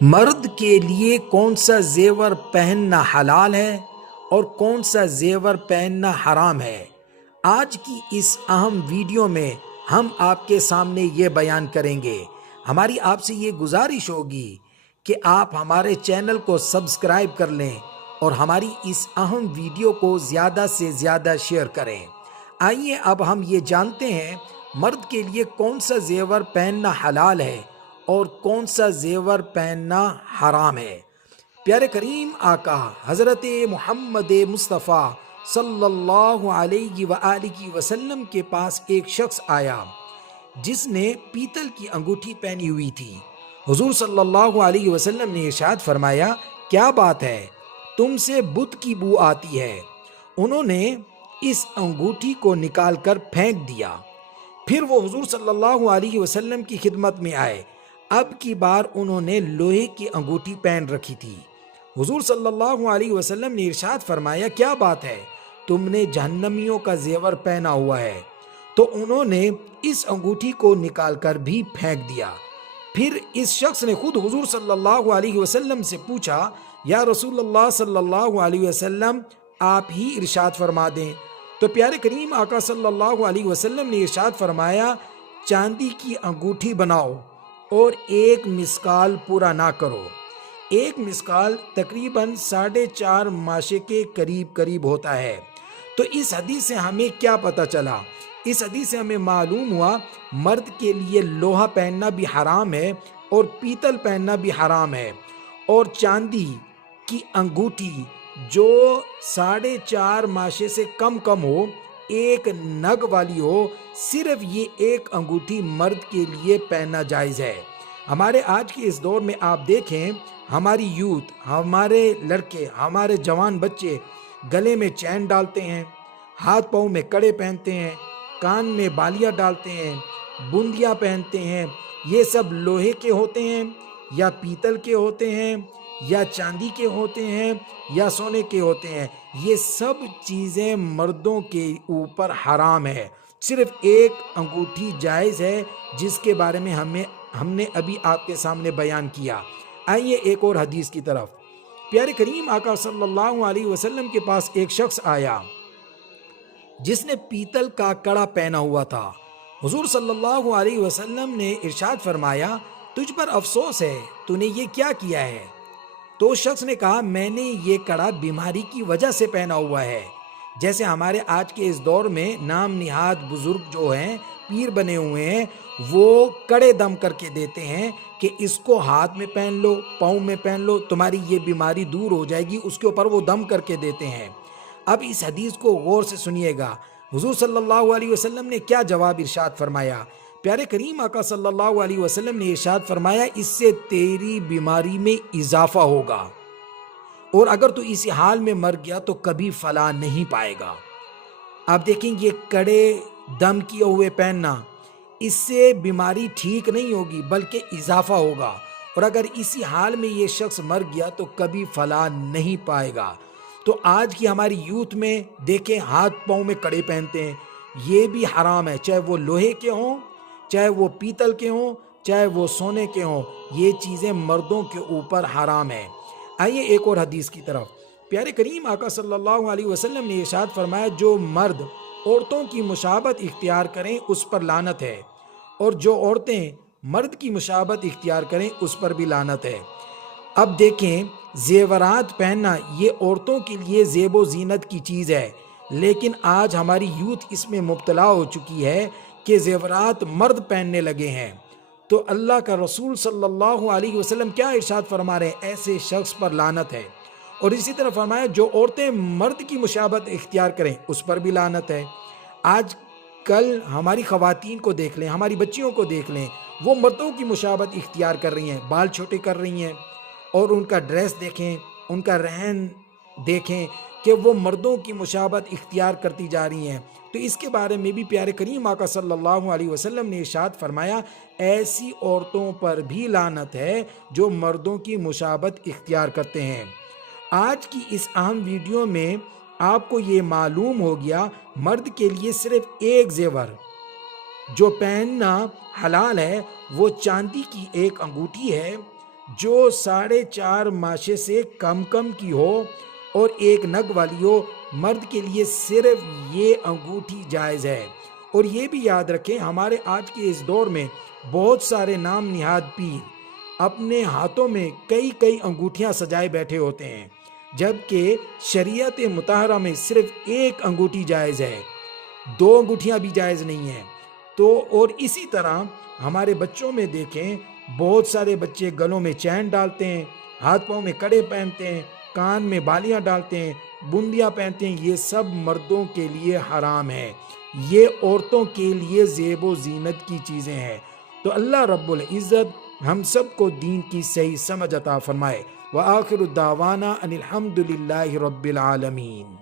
مرد کے لیے کون سا زیور پہننا حلال ہے اور کون سا زیور پہننا حرام ہے؟ آج کی اس اہم ویڈیو میں ہم آپ کے سامنے یہ بیان کریں گے۔ ہماری آپ سے یہ گزارش ہوگی کہ آپ ہمارے چینل کو سبسکرائب کر لیں اور ہماری اس اہم ویڈیو کو زیادہ سے زیادہ شیئر کریں۔ آئیے اب ہم یہ جانتے ہیں مرد کے لیے کون سا زیور پہننا حلال ہے اور کون سا زیور پہننا حرام ہے۔ پیارے کریم آقا حضرت محمد مصطفیٰ صلی اللہ علیہ وآلہ وسلم کے پاس ایک شخص آیا جس نے پیتل کی انگوٹھی پہنی ہوئی تھی۔ حضور صلی اللہ علیہ وسلم نے ارشاد فرمایا، کیا بات ہے، تم سے بت کی بو آتی ہے۔ انہوں نے اس انگوٹھی کو نکال کر پھینک دیا۔ پھر وہ حضور صلی اللہ علیہ وسلم کی خدمت میں آئے۔ اب کی بار انہوں نے لوہے کی انگوٹھی پہن رکھی تھی۔ حضور صلی اللہ علیہ وسلم نے ارشاد فرمایا، کیا بات ہے، تم نے جہنمیوں کا زیور پہنا ہوا ہے۔ تو انہوں نے اس انگوٹھی کو نکال کر بھی پھینک دیا۔ پھر اس شخص نے خود حضور صلی اللہ علیہ وسلم سے پوچھا، یا رسول اللہ صلی اللہ علیہ وسلم، آپ ہی ارشاد فرما دیں۔ تو پیارے کریم آقا صلی اللہ علیہ وسلم نے ارشاد فرمایا، چاندی کی انگوٹھی بناؤ اور ایک مسکال پورا نہ کرو۔ ایک مسکال تقریباً 4.5 ماشے کے قریب ہوتا ہے۔ تو اس حدیث سے ہمیں کیا پتہ چلا؟ اس حدیث سے ہمیں معلوم ہوا مرد کے لیے لوہا پہننا بھی حرام ہے اور پیتل پہننا بھی حرام ہے، اور چاندی کی انگوٹھی جو 4.5 ماشے سے کم ہو، ایک نگ والی ہو، صرف یہ ایک انگوٹھی مرد کے لیے پہننا جائز ہے۔ ہمارے آج کے اس دور میں آپ دیکھیں، ہماری یوتھ، ہمارے لڑکے، ہمارے جوان بچے گلے میں چین ڈالتے ہیں، ہاتھ پاؤں میں کڑے پہنتے ہیں، کان میں بالیاں ڈالتے ہیں، بندیاں پہنتے ہیں۔ یہ سب لوہے کے ہوتے ہیں یا پیتل کے ہوتے ہیں یا چاندی کے ہوتے ہیں یا سونے کے ہوتے ہیں، یہ سب چیزیں مردوں کے اوپر حرام ہے۔ صرف ایک انگوٹھی جائز ہے جس کے بارے میں ہم نے ابھی آپ کے سامنے بیان کیا۔ آئیے ایک اور حدیث کی طرف۔ پیارے کریم آقا صلی اللہ علیہ وسلم کے پاس ایک شخص آیا جس نے پیتل کا کڑا پہنا ہوا تھا۔ حضور صلی اللہ علیہ وسلم نے ارشاد فرمایا، تجھ پر افسوس ہے، تو نے یہ کیا کیا ہے؟ تو اس شخص نے کہا، میں نے یہ کڑا بیماری کی وجہ سے پہنا ہوا ہے۔ جیسے ہمارے آج کے اس دور میں نام نہاد بزرگ جو ہیں، پیر بنے ہوئے ہیں، وہ کڑے دم کر کے دیتے ہیں کہ اس کو ہاتھ میں پہن لو، پاؤں میں پہن لو، تمہاری یہ بیماری دور ہو جائے گی، اس کے اوپر وہ دم کر کے دیتے ہیں۔ اب اس حدیث کو غور سے سنیے گا، حضور صلی اللہ علیہ وسلم نے کیا جواب ارشاد فرمایا؟ پیارے کریم آقا صلی اللہ علیہ وسلم نے ارشاد فرمایا، اس سے تیری بیماری میں اضافہ ہوگا، اور اگر تو اسی حال میں مر گیا تو کبھی فلاح نہیں پائے گا۔ آپ دیکھیں، یہ کڑے دم کیے ہوئے پہننا، اس سے بیماری ٹھیک نہیں ہوگی بلکہ اضافہ ہوگا، اور اگر اسی حال میں یہ شخص مر گیا تو کبھی فلاح نہیں پائے گا۔ تو آج کی ہماری یوتھ میں دیکھیں، ہاتھ پاؤں میں کڑے پہنتے ہیں، یہ بھی حرام ہے، چاہے وہ لوہے کے ہوں، چاہے وہ پیتل کے ہوں، چاہے وہ سونے کے ہوں، یہ چیزیں مردوں کے اوپر حرام ہیں۔ آئیے ایک اور حدیث کی طرف۔ پیارے کریم آقا صلی اللہ علیہ وسلم نے ارشاد فرمایا، جو مرد عورتوں کی مشابہت اختیار کریں اس پر لعنت ہے، اور جو عورتیں مرد کی مشابہت اختیار کریں اس پر بھی لعنت ہے۔ اب دیکھیں، زیورات پہننا یہ عورتوں کے لیے زیب و زینت کی چیز ہے، لیکن آج ہماری یوتھ اس میں مبتلا ہو چکی ہے کہ زیورات مرد پہننے لگے ہیں۔ تو اللہ کا رسول صلی اللہ علیہ وسلم کیا ارشاد فرما رہے ہیں؟ ایسے شخص پر لعنت ہے۔ اور اسی طرح فرمایا، جو عورتیں مرد کی مشابہت اختیار کریں اس پر بھی لعنت ہے۔ آج کل ہماری خواتین کو دیکھ لیں، ہماری بچیوں کو دیکھ لیں، وہ مردوں کی مشابہت اختیار کر رہی ہیں، بال چھوٹے کر رہی ہیں، اور ان کا ڈریس دیکھیں، ان کا رہن دیکھیں کہ وہ مردوں کی مشابہت اختیار کرتی جا رہی ہیں۔ تو اس کے بارے میں بھی پیارے کریم آقا صلی اللہ علیہ وسلم نے ارشاد فرمایا، ایسی عورتوں پر بھی لعنت ہے جو مردوں کی مشابہت اختیار کرتے ہیں۔ آج کی اس اہم ویڈیو میں آپ کو یہ معلوم ہو گیا، مرد کے لیے صرف ایک زیور جو پہننا حلال ہے وہ چاندی کی ایک انگوٹھی ہے جو 4.5 ماشے سے کم کی ہو اور 1 نگ والی ہو، مرد کے لیے صرف یہ انگوٹھی جائز ہے۔ اور یہ بھی یاد رکھیں، ہمارے آج کے اس دور میں بہت سارے نام نہاد پیر اپنے ہاتھوں میں کئی انگوٹھیاں سجائے بیٹھے ہوتے ہیں، جبکہ شریعت مطہرہ میں صرف 1 انگوٹھی جائز ہے، 2 انگوٹھیاں بھی جائز نہیں ہیں۔ تو اور اسی طرح ہمارے بچوں میں دیکھیں، بہت سارے بچے گلوں میں چین ڈالتے ہیں، ہاتھ پاؤں میں کڑے پہنتے ہیں، کان میں بالیاں ڈالتے ہیں، بندیاں پہنتے ہیں۔ یہ سب مردوں کے لیے حرام ہے، یہ عورتوں کے لیے زیب و زینت کی چیزیں ہیں۔ تو اللہ رب العزت ہم سب کو دین کی صحیح سمجھ عطا فرمائے۔ وآخر الدعوانا ان الحمد للہ رب العالمین۔